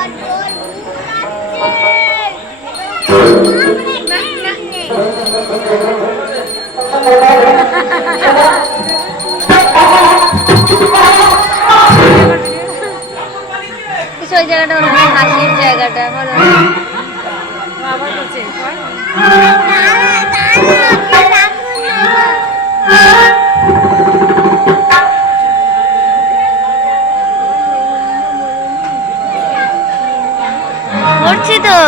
ওই জায়গাটা অনেক হাসির জায়গাটা এখন করছি তো।